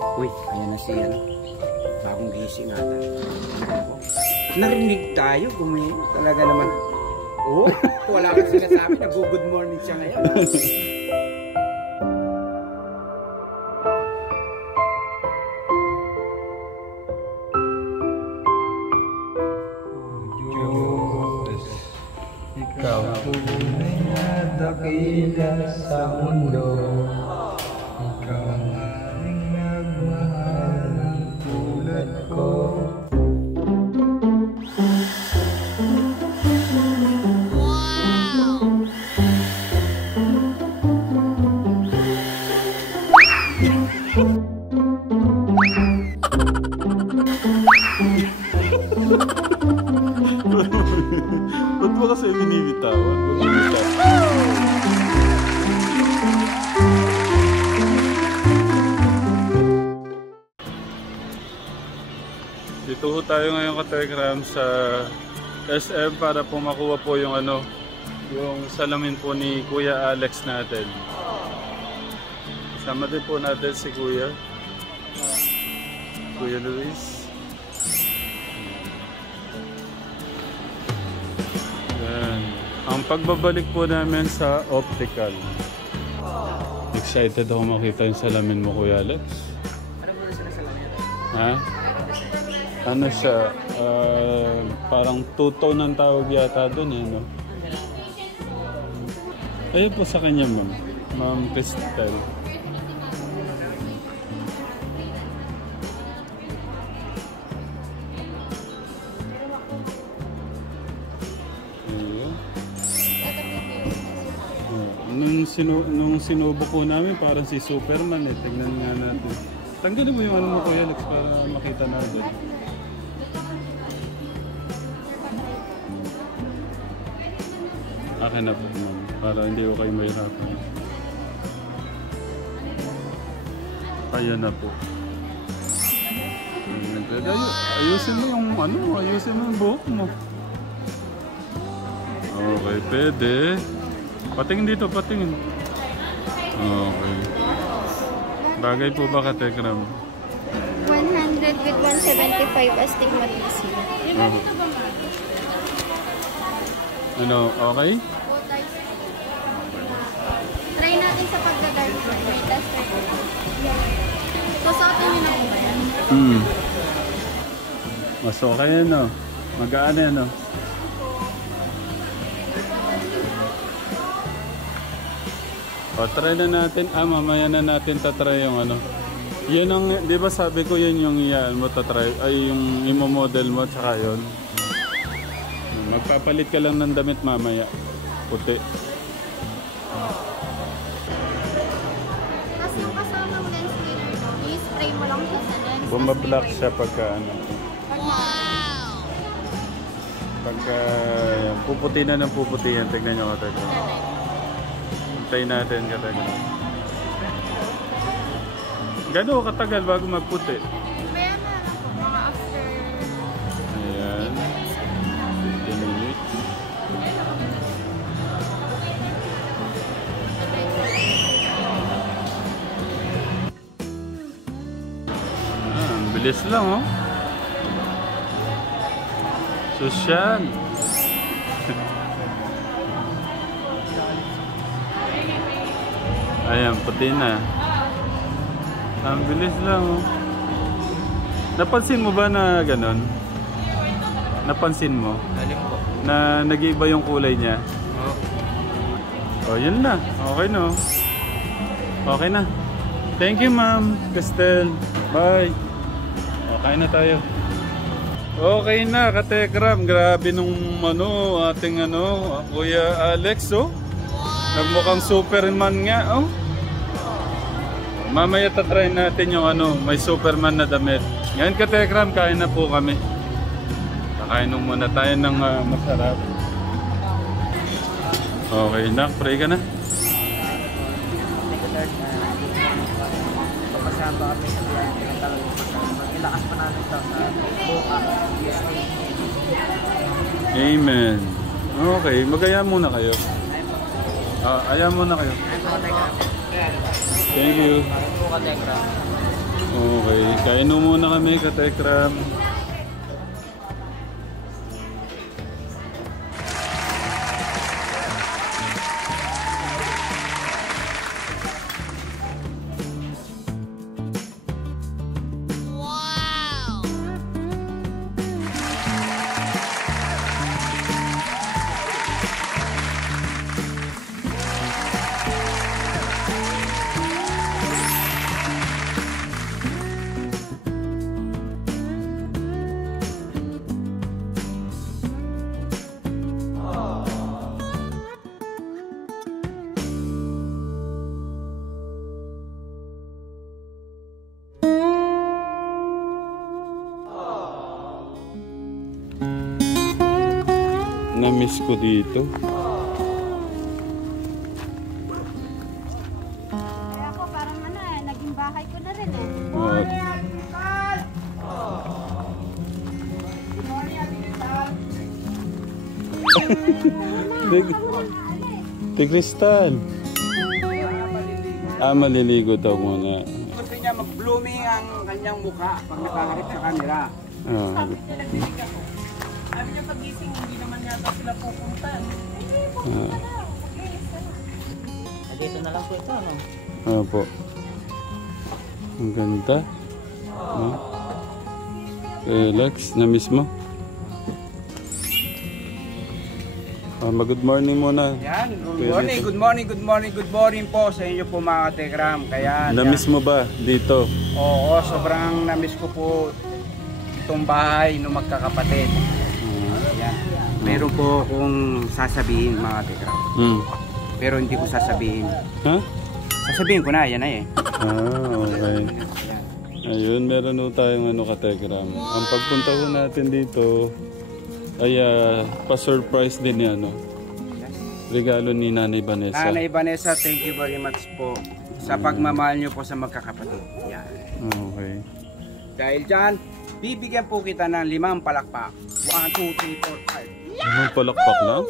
Uy, ayan na si ano. Bagong gising ata. Narinig tayo, talaga naman. Oh, wala kang sinasabi. Nag-good morning siya ngayon. Diyos, ikaw tunay na dakila sa mundo. Ikaw ang aming nagmahal ng tulad ko. Ba't ba kasi binibitawan? Dito ho tayo ngayon ka-Telegram sa SM para po makuha po yung ano, yung salamin po ni Kuya Alex natin. Kasama din po natin si Kuya Luis. Yan. Ang pagbabalik po namin sa optical. Excited ako makita yung salamin mo, Kuya Alex. Ano po sila salamin? Ha? Ano siya? Parang two-tone ang tawag yata doon eh, no? Ayun po sa kanya, ma'am. Ma'am Cristel. Nung sinubo ko namin, parang si Superman eh. Tignan nga natin. Tanggalin mo yung ano mo, Kuya Alex, para makita natin. Akin na po, ma'am. Para hindi ko kayo mahirapan. Ayan na po. Ayusin mo yung ano, ayusin mo yung buhok mo. Okay, pwede. Patingin dito, patingin. Okay. Bagay po ba ka-Telegram? 100 with 175 astigmatism. Ano, okay? Try natin sa pagda-dark line. May tester ko. Susuotin nyo na po yan. Mas okay yan, no? Magaan yan, no? O, try na natin. Mamaya na natin tatry yung ano. Yun ang, di ba sabi ko yun yung iyaan mo tatry, ay yung imo-model mo, tsaka yun. Magpapalit ka lang ng damit mamaya. Puti. Tapos yung kasamang lens cleaner mo, i-spray mo lang siya sa lens. Bumablock siya pagka ano. Wow! Pagka puputi na ng puputi yan. Tignan nyo ka tayo. Try natin ka tayo. Gano'n katagal bago magputi? Maya na lang po, mga after... Ayan. 15 minutes. Ang bilis lang, oh. Sosyal. Ayan, puti na. Ang bilis lang, oh. Napansin mo ba na ganon? Napansin mo? Alin po? Na nag-iiba yung kulay niya? Oo. Oh, yun na. Okay na, oh. Okay na. Thank you, Ma'am Cristel. Bye. Okay na tayo. Okay na, ka-Telegram. Grabe nung ano, ating ano, Kuya Alex, oh. Nagmukhang Superman nga, oh. Mamaya tatry natin yung ano, may Superman na damit. Ngayon ka-Telegram, kain na po kami. Kakain muna tayo ng masarap. Okay, nak, pray ka na. Papasyahan pa kami sa biyahe ng talagang masarap. Ilakas pa namin ito sa bukas. Amen. Okay, mag-aya muna kayo. Aya muna kayo. Thank you. Okay, kain muna kami, Katekram. Na-miss ko dito. Kaya ako parang ano eh, naging bahay ko na rin eh. Tigristal. Maliligo daw muna. Gusto niya mag-blooming ang kanyang mukha pag nakaharap sa camera. Sabi niya pagising, hindi naman yata sila pupunta. Dito na lang po ito, ano? Opo. Ang ganda. Relax, na-miss mo? Mag-good morning muna. Yan, good morning po sa inyo po mga Katekram. Kaya Na-miss mo ba dito? Oo, sobrang na-miss ko po itong bahay ng magkakapatid. Yan. Meron po akong sasabihin mga Katekram. Pero hindi ko sasabihin. Ha? Sasabihin ko na, yan na eh. Okay. Ayun, meron po tayong Katekram. Ang pagpunta ko natin dito ay pa-surprise din yan. Regalo ni Nanay Vanessa. Nanay Vanessa, thank you very much po sa pagmamahal niyo po sa magkakapatid. Yan. Okay. Dahil dyan, bibigyan po kita ng 5 palakpak. 1, 2, 3, 4, 5. Anong palakpak lang?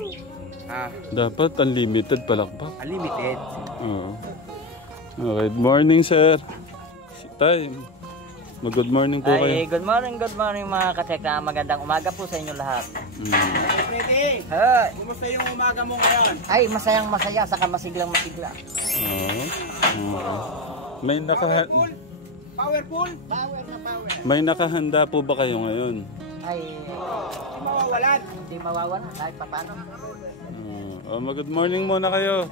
Dapat unlimited palakpak. Unlimited. Oo. Okay, good morning sir. Tay, mag-good morning po kayo. Ay, good morning mga Katekram. Magandang umaga po sa inyo lahat. Freddy, kumusta yung umaga mo ngayon? Ay, masayang masaya, saka masiglang masigla. May Powerful? May nakahanda po ba kayo ngayon? Ay, Hindi mawawalan. hindi mawawala kahit papano. Mag-good morning muna kayo.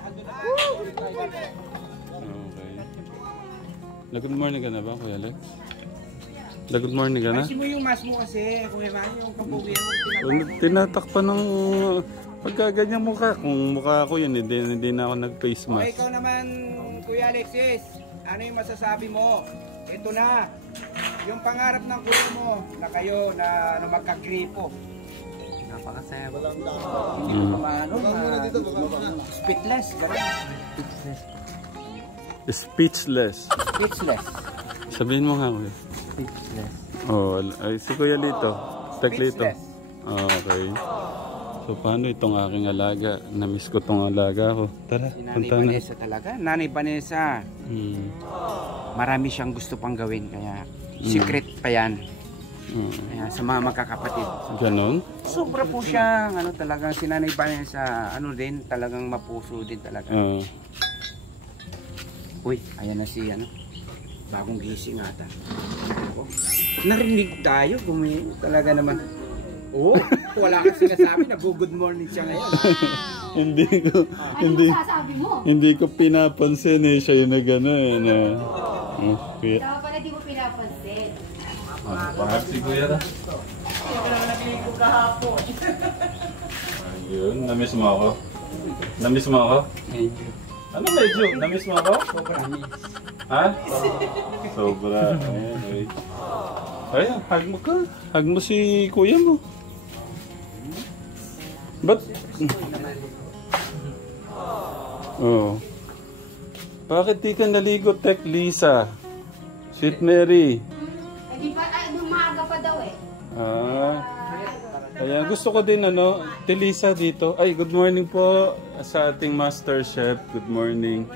Okay. Good morning ka na ba, Kuya Alex? Good morning ka na? Ayusin mo yung mask mo kasi, Kuya Manny, yung kabubuyan mo. Tinatakpan ng pagkaganyan mukha. Kung mukha ko yun, hindi na ako nag-face O mask. ikaw naman, Kuya Alexis, ano yung masasabi mo? Ito na, yung pangarap ng kuya mo na kayo na magkagripo. Napakasaya ko lang daw. Hindi ko pa speechless, gano'n. Speechless. Speechless. Sabihin mo nga, Kuya. Speechless. Ay, si Kuya Lito. Taglito. Speechless. Okay. So, paano itong aking alaga? Na-miss ko itong alaga ko. Tara, Si Nanay punta na. Vanessa talaga. Nanay Vanessa, marami siyang gusto pang gawin. Kaya secret pa yan. Kaya sa mga magkakapatid. Ganon? Sobra po siyang talagang si Nanay Vanessa, talagang mapuso din talaga. Uy, ayan na si bagong gising ata. Narinig tayo, talaga naman. Wala kang sinasabi, nag-good morning siya ngayon. hindi Sasabi mo? hindi ko pinapansin siya yung nagano Okay. Dapat pala di mo pinapansin. Pahap si Kuya na. Nagligo kahapon. Ayun, na-miss mo ako. Na-miss mo ako? Ano medyo? Na-miss mo ako? Ha? Sobra. Okay. Ayun, hug mo ka. Hug mo si kuya mo. Ba't? Bakit di ka naligo, Tek Lisa? Sweet Mary. Di ba, umaga pa daw eh. Ayan, gusto ko din Telisa dito. Ay, good morning po sa ating Master Chef. Good morning.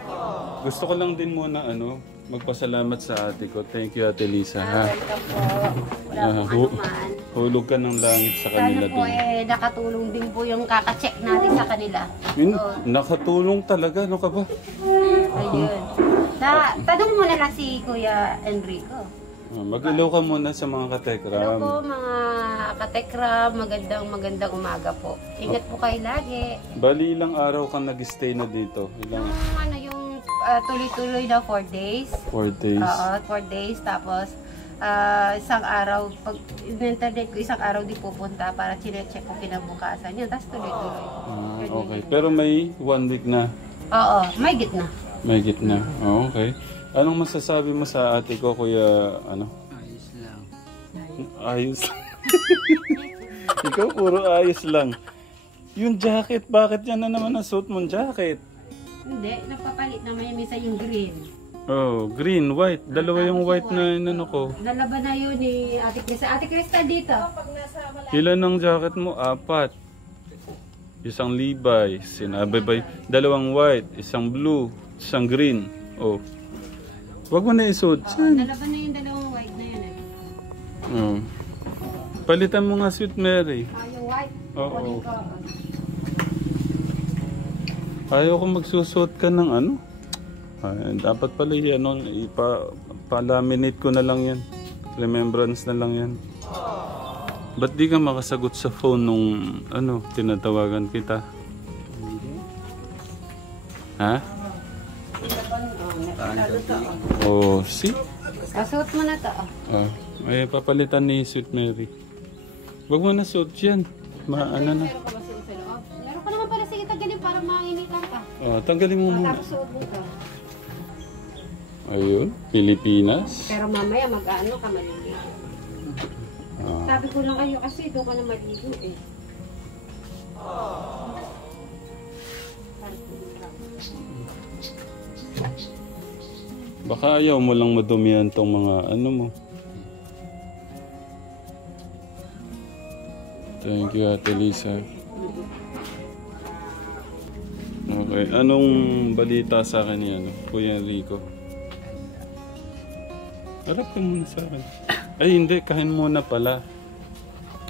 Gusto ko lang din muna magpasalamat sa ate ko. Thank you, Ate Lisa. Ha? Welcome po. Wala pong anuman. Hulog ka ng langit sa kanila Sana po din. nakatulong din po yung kaka-check natin sa kanila. Yun, nakatulong talaga. Ano ka ba? Ayun. Tanong mo na lang si Kuya Enrico. Mag-ilaw ka muna sa mga Hello katekram. po mga katekram, magandang umaga po. Ingat po kayo lagi. Bali, ilang araw ka nag-stay na dito? Ilang? Yung tuloy-tuloy na 4 days. 4 days. Oo, 4 days. Tapos, isang araw, pag in-internet ko, isang araw di pupunta para chinecheck ko kinabukasan yun. Tapos tuloy-tuloy. Okay. Pero may 1 week na. Oo, may gitna. May gitna. Okay. Anong masasabi mo sa ate ko, Kuya, ano? Ayos lang. Ayos lang. Ikaw puro ayos lang. Yung jacket, bakit yan na naman ang suot mong jacket? Hindi, napapalit naman yung misa yung green. Oh, green, white. Dalawa yung white na inano ko. Lalaban na yun ni Ate Krista. Ate Krista dito. Ilan ang jacket mo? 4. Isang Levi's, sinabi ba? Dalawang white, isang blue, isang green. Oh. Wag mo na isuot. Lalaban na yung dalawang white na yun eh. Oh. Palitan mo nga, Sweet Mary. Yung white. Oo. Ayaw ko magsusuot ka ng ano. Ay, dapat pala yan, ano, pa-laminate ko na lang yan. Remembrance na lang yan. Ba't di ka makasagot sa phone nung ano, tinatawagan kita? Ha? Oh, see? Kasuot mo na to. Oh, ay papalitan ni Sweet Mary. Wag mo na suot yan. Ano na. Meron ka ba sa loob? Meron ka naman pala. Sige, tanggalin para mainitan ka. Oh, tanggalin mo muna. Tapos suot mo to. Ayun, Pilipinas. Pero mamaya mag-ano ka maliligo. Ah. Sabi ko lang kayo kasi doon ka na maligo eh. Baka ayaw mo lang madumihan tong mga ano mo. Thank you, Ate Lisa. Okay, anong balita sa akin ni ano, Kuya Enrico? Harap ka muna sa akin. Ay hindi, kain muna pala.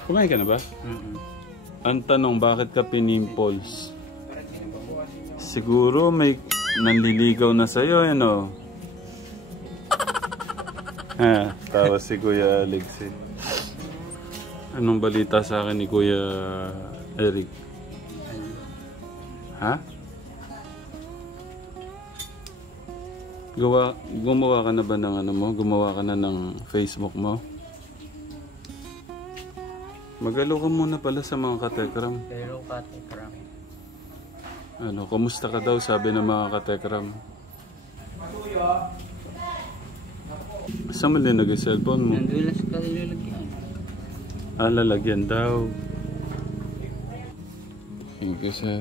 Kumain ka na ba? Ang tanong, bakit ka pinimples? Siguro may nanliligaw na sa'yo, ano? Ha, tawa si Kuya Alex eh. Anong balita sa akin ni Kuya Eric? Ha? Gumawa ka na ba ng ano mo? Gumawa ka na ng Facebook mo? Magalo ka muna pala sa mga katekram. Pero katekram. Ano, kumusta ka daw sabi ng mga katekram? Saan mo linagay cellphone mo? Nandulas ka nilalagyan. Lalagyan daw. Thank you, sir.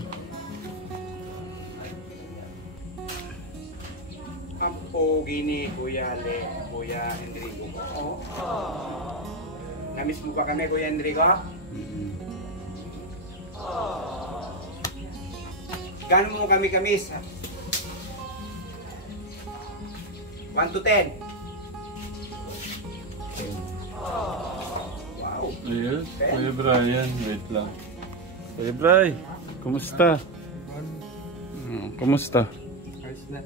Ang pogi ni Kuya Enrico. Oh. Namiss mo ba kami, Kuya Enrico? Gano'n mo kami kamis? 1 to 10. Wow. Ayun, Kuya Brian, wait lang. Kuya Brian, kumusta? Kumusta? Ayos na.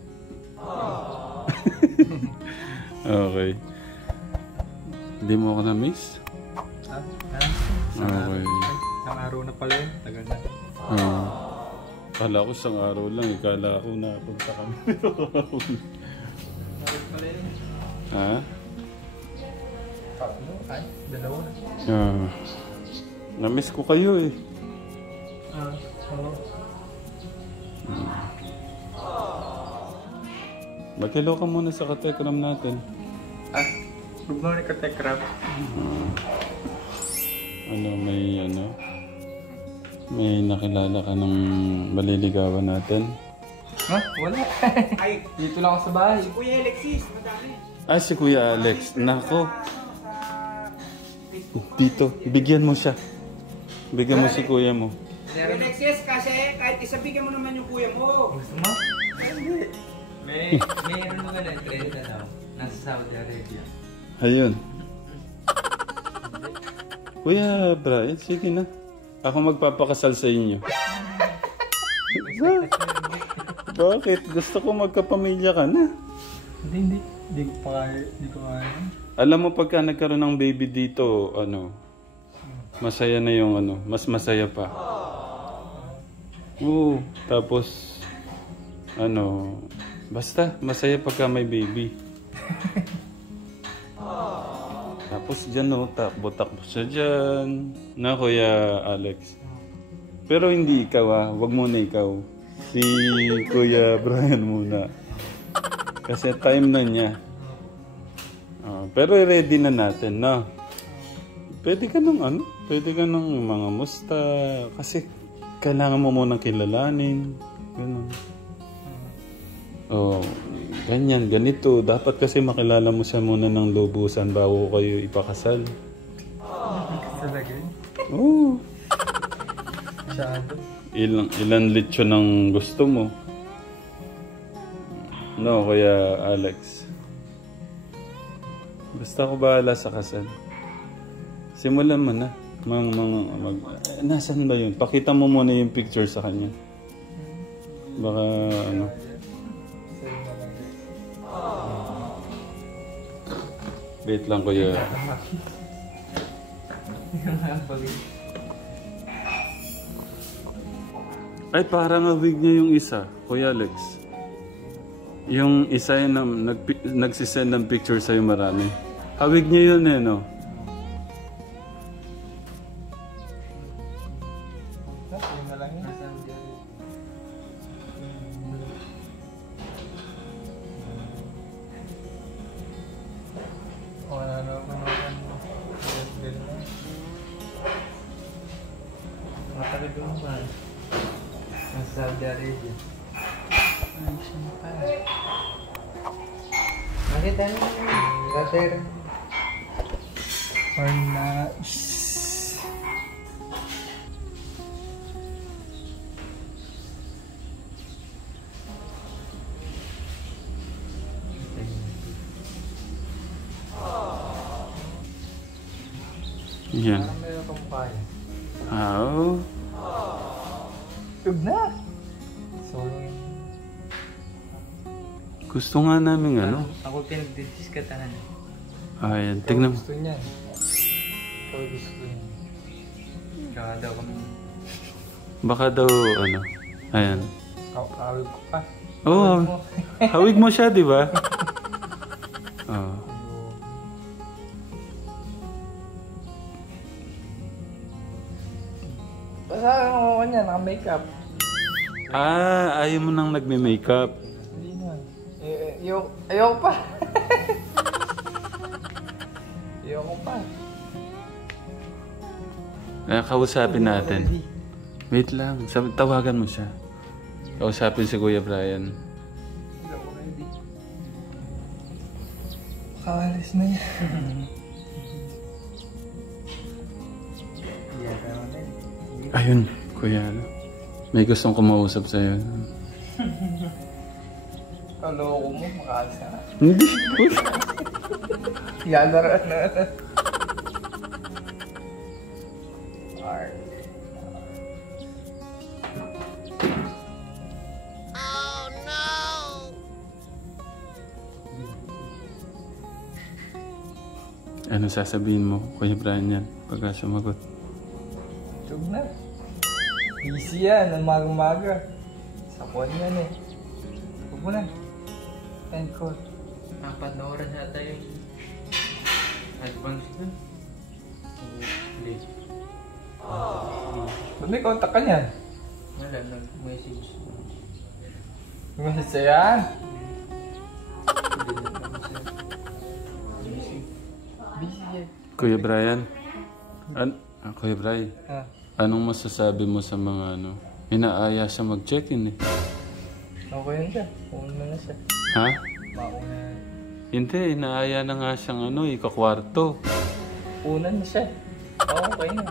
Okay. Hindi mo ako na-miss? Ha? Okay. Isang araw na pala yun. Tagal na. Kala ko isang araw lang, ikala ko napunta kami. Pala yun. Ha? Tatlo? Ay, dalawa na. Na-miss ko kayo eh. Oo. Mag-hello ka muna sa katekram natin. Good morning, Katekrab. May nakilala ka ng maliligawan natin? Ha? Wala. Ay, Dito lang ako sa bahay. si Kuya Alexis, madami. Ay, si Kuya Alex. Nako. Dito, bigyan mo siya. Bigyan mo si kuya mo. Kuya Alexis, kasi kahit isabigyan mo naman yung kuya mo. Gusto mo? May meron naman ang trend na Nasa Saudi Arabia. Ayun. Kuya Brian, sige na. Ako magpapakasal sa inyo. Bakit? Gusto ko magkapamilya ka na. Hindi. Hindi ko kaya. Alam mo, pagka nagkaroon ng baby dito, masaya na yung mas masaya pa. Oo, tapos, basta, masaya pagka may baby. Tapos dyan, takbo-takbo siya dyan. Na, Kuya Alex. Pero hindi ikaw, wag muna ikaw. Si Kuya Brian muna. Kasi time na niya. Pero ready na natin, no? Pwede ka nung mga musta. Kasi kailangan mo munang kilalanin. Ganun. Ganyan, ganito. Dapat kasi makilala mo siya muna ng lubusan bago kayo ipakasal. Salagay? Oo. Masyado. Ilan lechon ang gusto mo? No, Kuya Alex. Basta ako bahala sa kasal. Simulan mo na. Nasaan ba yun? Pakita mo muna yung picture sa kanya. Baka Wait lang, Kuya. Ay, parang awig niya yung isa, Kuya Alex. Yung isa yun nagsisend ng picture sa'yo marami. Awig niya yun no? Saudi Arabia. Ay, siya pa. Nakita mo, Gater. Or na... Yan. Parang meron kang kaya. Tug na! Solo yun. Gusto nga namin Ako pinagdidiskatahan. Ayan, tignan mo. Gusto niya. Ikaw gusto niya. Kaya daw kami. Baka daw, ayan. Awig ko pa. Oo, hawig mo siya, di ba? Oo. Basta ako niya, naka-makeup. Ayaw mo nang nagme-makeup. Hindi na. Ayoko pa. Ayoko pa. Kausapin natin. Wait lang, tawagan mo siya. Kausapin si Kuya Brian. Hindi ako ready. Makawalis na yan. Ayun, Kuya. May gustong kumausap sa'yo. Kaloko mo, makaalis ka na. Hindi. Yagara na. Ano sasabihin mo, Kuya Brian, yan pagka sumagot? Tug na. Easy yan, ang maga-maga. Sapuan yan eh. Huwag mo na. End call. 4 na oras yata yung advance na. Hindi. Ba't may contact ka niyan? Wala, nag-message. Message sa yan? Busy yan. Kuya Brian? Kuya Brian? Anong masasabi mo sa mga inaaya siya mag-check-in eh? Okay na siya. Mauna na siya. Ha? Mauna na. Hindi, inaaya na nga siyang ikakwarto. Una na siya. Okay na.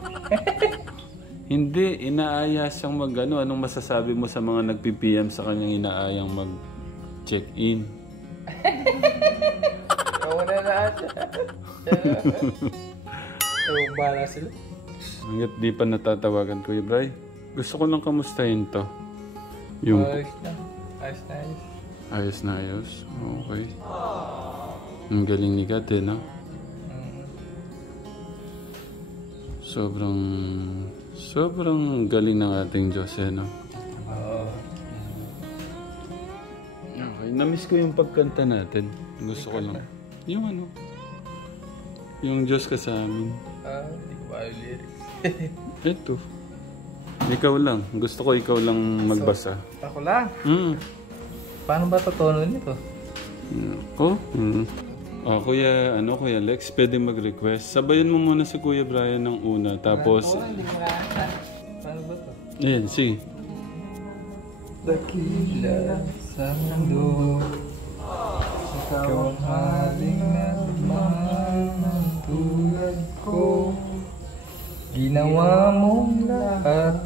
Hindi, inaaya siyang anong masasabi mo sa mga nagpi-PM sa kanyang inaayang mag-check-in? lahat. Ewan bala sila. Hanggat di pa natatawagan, Kuya Bray. Gusto ko lang kamustahin to. Yung Ayos na. Ayos na ayos. ayos na ayos. Okay. Ang galing ni God eh, no? Sobrang galing ng ating Diyos eh, no? Okay, namiss ko yung pagkanta natin. Gusto ko lang. Yung ano? Yung Diyos ka sa amin. Hindi ko ba yung lyrics? Ito. Ikaw lang. Gusto ko ikaw lang magbasa. Ako lang. Paano ba tatono nito? Oh? Kuya Lex, pwede mag-request. Sabayan mo muna si Kuya Brian ng una. Tapos... Paano ba to? Ayan, sige. Dakila sa mundo, ikaw ang haling nagmahal ng tulad ko. Ginawa mong lahat,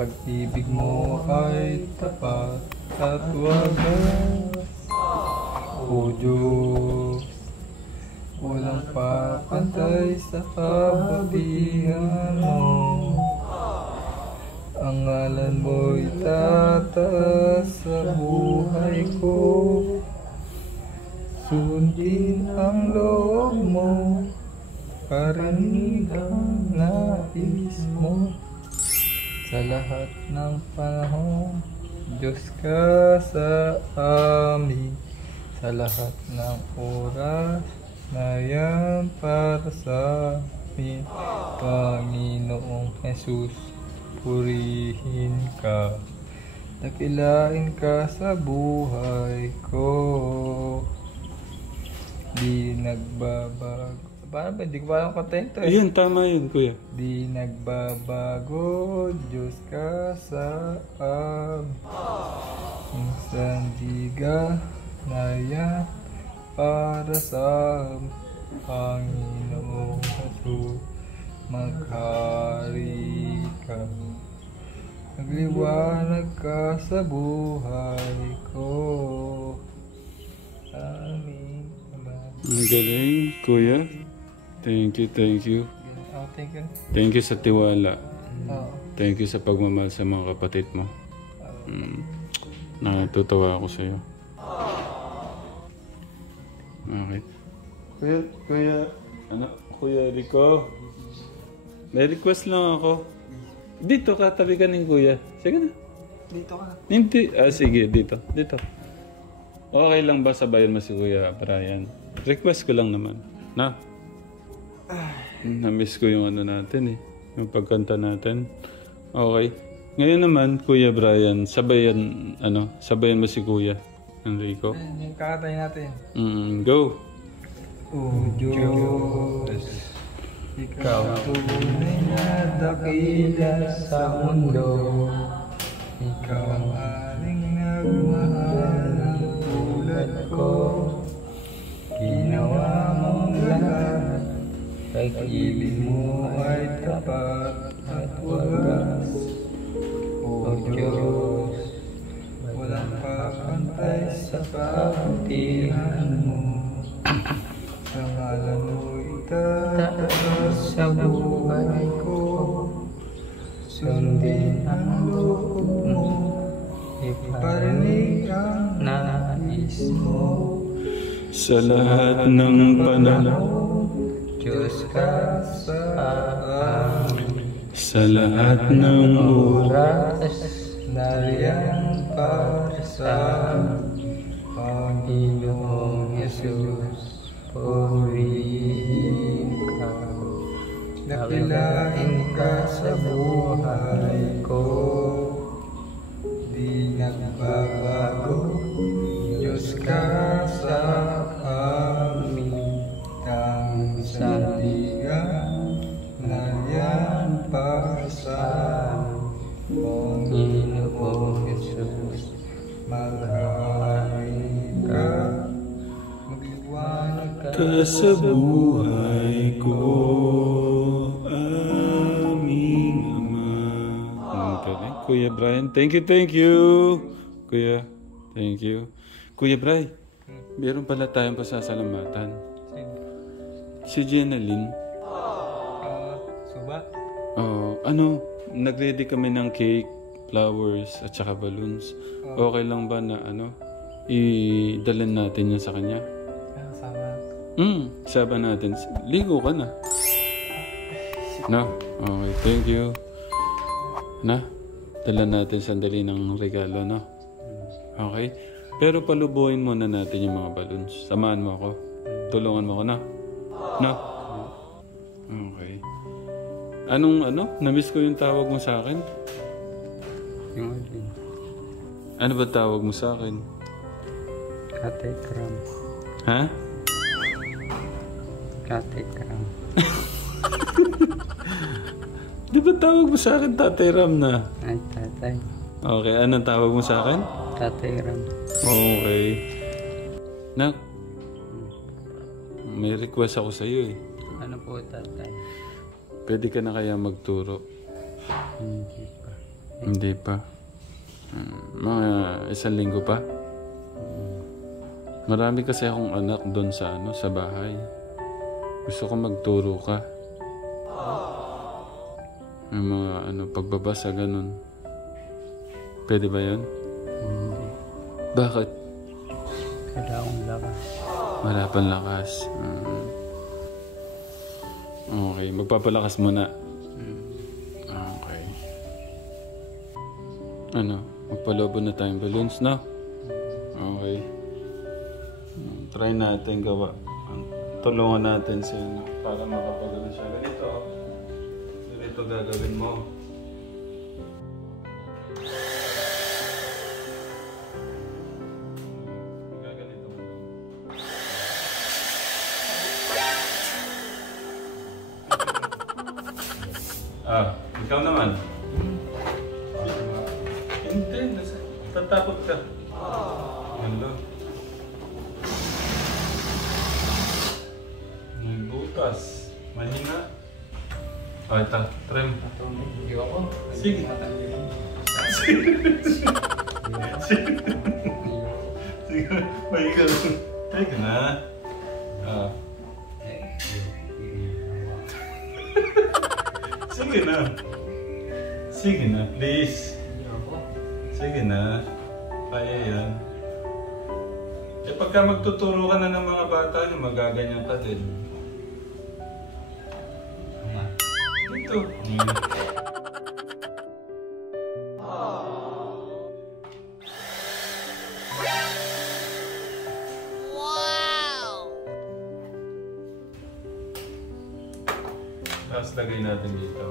pag-ibig mo ay tapat at wagas. O Diyos, walang papantay sa kabutihan mo. Ang ngalan mo'y tataas sa buhay ko. Sundin ang loob mo, parinig ang nais mo. Sa lahat ng panahon, Diyos ka sa amin. Sa lahat ng oras na yan para sa amin, Panginoong Jesus, purihin ka, dakilain ka sa buhay ko. Di nagbabago. Paano ba? Hindi ko pa alam kontento eh. Ayun, tama yun, Kuya. Di nagbabago, Diyos ka sa amin. Minsan di ka na yan para sa Panginoong Jesus, maghari ka. Nagliwanag ka sa buhay ko. Amen. Ang galing, Kuya. Thank you. Oh, thank you. Thank you sa tiwala. Oh. Thank you sa pagmamahal sa mga kapatid mo. Natutuwa ako sa'yo. Okay. Kuya Rico. May request lang ako. Dito ka, tabi ka ng Kuya. Sige na. Dito ka. Hindi. Sige, dito. Okay lang ba sabayan mo si Kuya Brian? Request ko lang naman. Na? Na-miss ko yung ano natin eh. Yung pagkanta natin. Okay. Ngayon naman, Kuya Brian, sabayan mo si Kuya Enrico. Yung kakatay natin. Go! O Diyos, Ikaw tunay na dakila sa mundo. Ikaw ang aling nagmahal ng tulad ko. Ginawa mong lahat, pag-ibig mo ay tapat at wagas. O Diyos, walang papantay sa kabutihan mo. Sa ngalan mo'y tataas sa buhay ko. Sundin ang loob mo, iparinig ang nais mo. Sa lahat ng panahon, Diyos ka sa amin. sa lahat ng oras, Nariyan para sa Panginoong Jesus, purihin ka. Dakilain ka sa buhay ko. Di nagbabago, Diyos ka sa amin. Tanging sandigan, nariyan para sa Panginoong Jesus, maghari ka, magliwanag ka sa buhay ko, aming Ama. Ang galing. Kuya Brian, thank you. Kuya, thank you. Kuya Brian, meron pala tayong pasasalamatan. Sige. Si Jenaline. Suba? Ano, nag-ready kami ng cake, flowers, at saka balloons. Okay lang ba na idalhin natin yun sa kanya? Sama. Saba natin. Ligo ka na. No? Okay, thank you. Na, dala natin sandali ng regalo, no? Okay? Pero palubuhin muna natin yung mga balloons. Samahan mo ako. Tulungan mo ako na. No? Okay. Namiss ko yung tawag mo sa akin? Yung alin? Ano ba tawag mo sa akin? Katekram. Ha? Katekram. Di ba tawag mo sa akin Tatay Ram na? Ay, tatay. Okay, anong tawag mo sa akin? Tatay Ram. Okay. Nak, may request ako sa iyo eh. Ano po, tatay? Pwede ka na kaya magturo? Hindi pa. Hindi pa. Mga 1 linggo pa? Marami kasi akong anak doon sa bahay. Gusto ko magturo ka. Yung mga pagbabasa, ganun. Pwede ba yun? Hindi. Bakit? Kailangan lakas. Wala pang lakas. Okay, magpapalakas muna. Okay. Magpalobo na tayong balloons, no? Okay. Try natin gawa. Tulungan natin siya para makapagano siya. Ganito gagawin mo. Gaganito mo. Ikaw naman. Hindi, tatakot ka. Hello. May butas. Mahina. Ito, trim. Hindi ako. Sige. Sige, may ka lang. Teka na. Sige na. Sige na, please. Sige na. Kaya yan. Pagka magtuturo ka na ng mga bata, magaganyan ka din. Ito. Tapos lagay natin dito.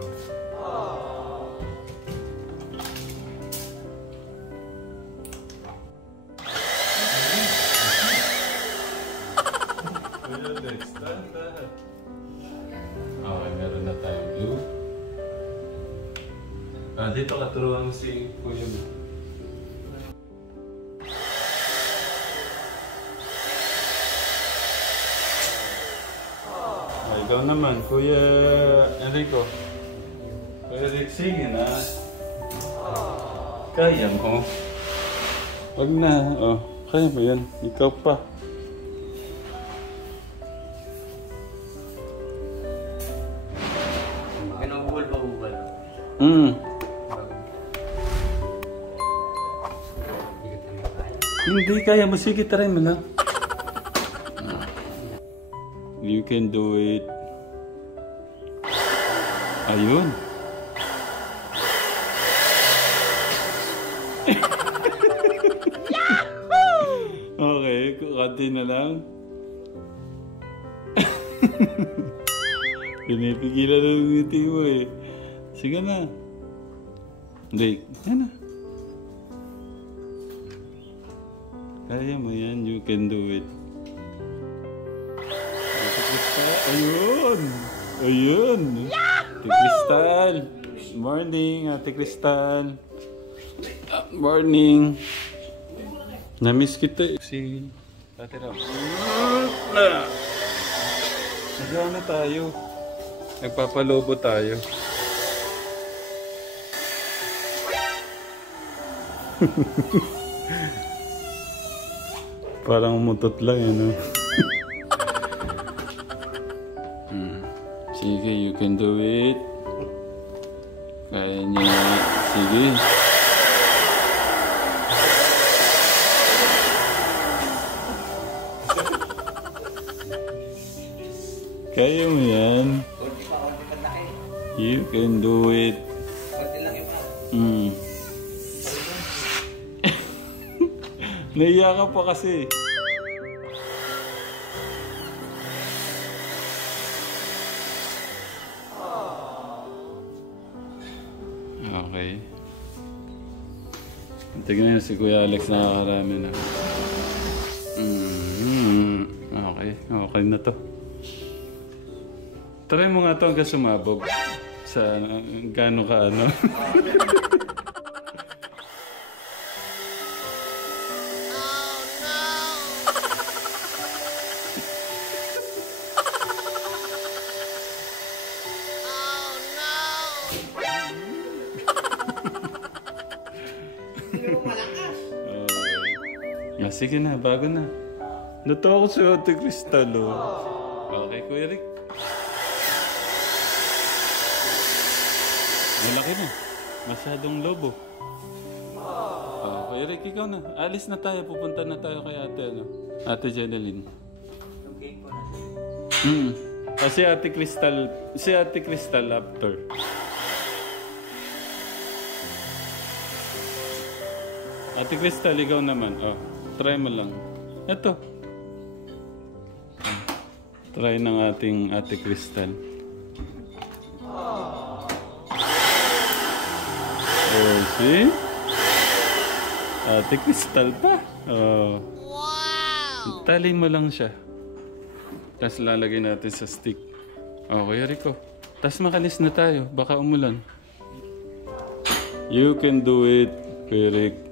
Okay, meron na tayong blue. Dito katuruan mo si Kuya. Ikaw naman, Kuya Enrico. Kuya Rick, sige na. Kaya mo. Wag na. Kaya mo yan. Ikaw pa. Kinubul pa ubal. Hindi kaya mo. Sige, try mo lang. You can do it. Ayun. Okay, kukati na lang. Pinipigilan na ng ngiti mo eh. Sige na. Hindi, yan na. Kaya mo yan, you can do it. Ayun! Ayun! Ate Crystal! Morning, Ate Crystal! Morning! Namiss kita eh. Si Ate Ram. Nagawa na tayo. Nagpapalobo tayo. Parang umutot lang yan, no? Sige, you can do it. Kaya niya. Sige. Kaya mo yan. Konti pa laki. You can do it. Konti lang yung pa. Naiya ka pa kasi. Okay. Tignan niyo si Kuya Alex, nakakarami na. Okay, okay na to. Try mo nga to hanggang sumabog. Sa gaano ka ano. Sige na, bago na. Natawa ko si Ate Crystal, oh. Okay, Kuya Rick. Malaki na. Masyadong lobo. Kuya Rick, ikaw na. Alis na tayo. Pupunta na tayo kay Ate, ano? Ate Jeneline. Okay po na. Si Ate Crystal after. Ate Crystal, ikaw naman. Oh. Try mo lang. Ito. Try ng ating Ate Crystal. Oh, see? Ate Crystal pa. Oh. Wow! Tali mo lang siya. Tapos lalagay natin sa stick. Okay, Rico. Tapos makalis na tayo. Baka umulan. You can do it, Kuya Rick.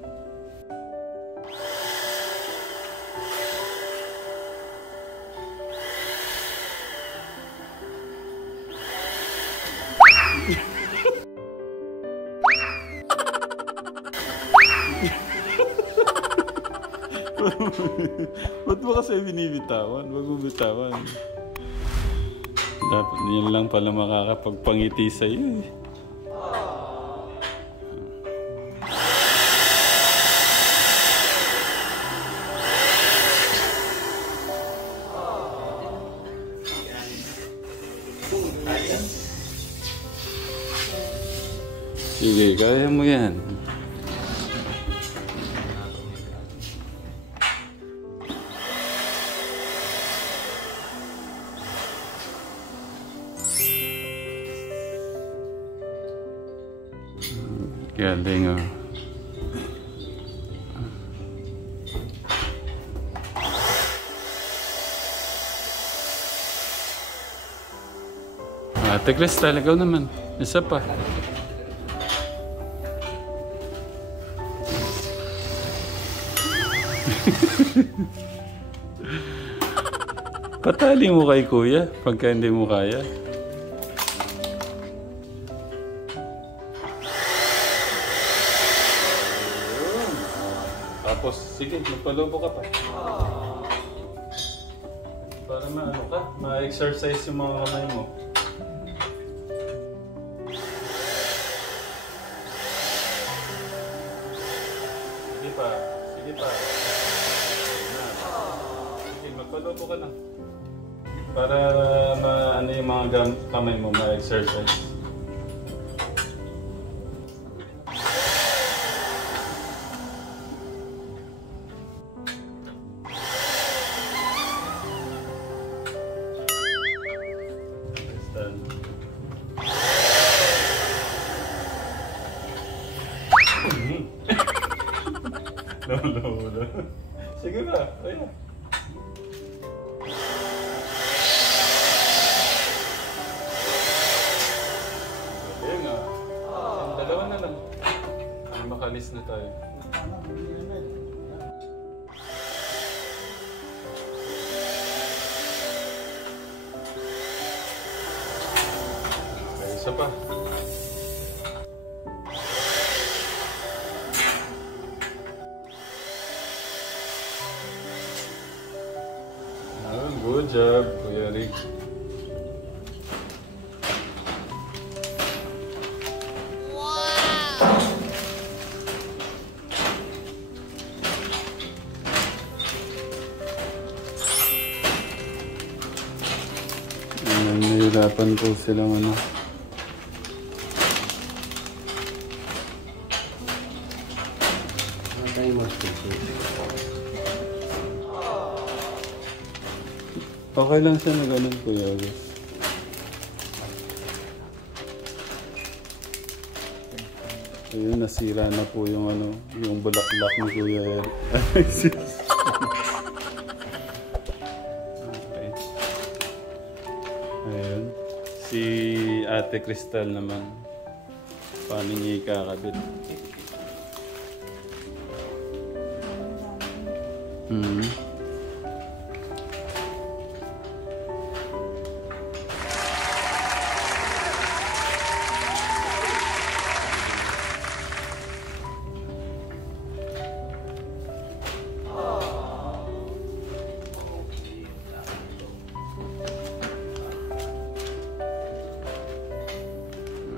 Ba't mo kasi binibitawan? Wag mo bitawan. Dapat yun lang pala makakapagpangiti sa'yo eh. Sige, kaya mo yan. Galing, oh. Ate Crystal, ikaw naman. Isa pa. Patali mo kay Kuya pagka hindi mo kaya. Tapos, sige, magpalobo ka pa. Para maano ka, ma-exercise yung mga kamay mo. Sige pa, sige pa. Sige, magpalobo ka lang. Para maano yung mga kamay mo, ma-exercise. No. Sige ba? Ayan. Ayan nga. Dalawa na lang. Makalis na tayo. Okay, isa pa. Good job, Kuya Rick. Nahihirapan po silang ano. Okay lang siya na ganun, Kuya August. Ayun, nasira na po yung ano, yung bulaklak ni Kuya Alexis. Okay. Ayun. Si Ate Crystal naman. Paano niya ikakabit?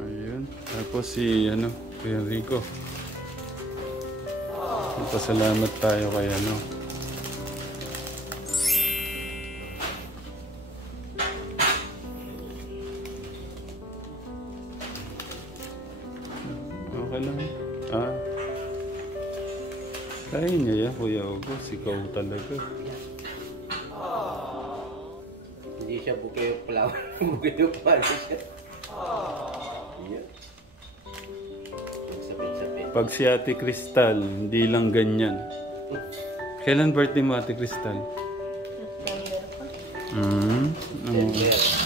Ayun. Tapos si ano, Kuya Rico. Pasalamat tayo kay ano. Okay lang. Kaya niya yan, Kuya August. Ikaw talaga. Hindi siya bouquet of flower. Bouquet of flower siya. Yeah. Sapit-sapit. Pag si Ate Crystal, hindi lang ganyan. Kailan birthday mo, Ate Crystal? September pa. Mm. September.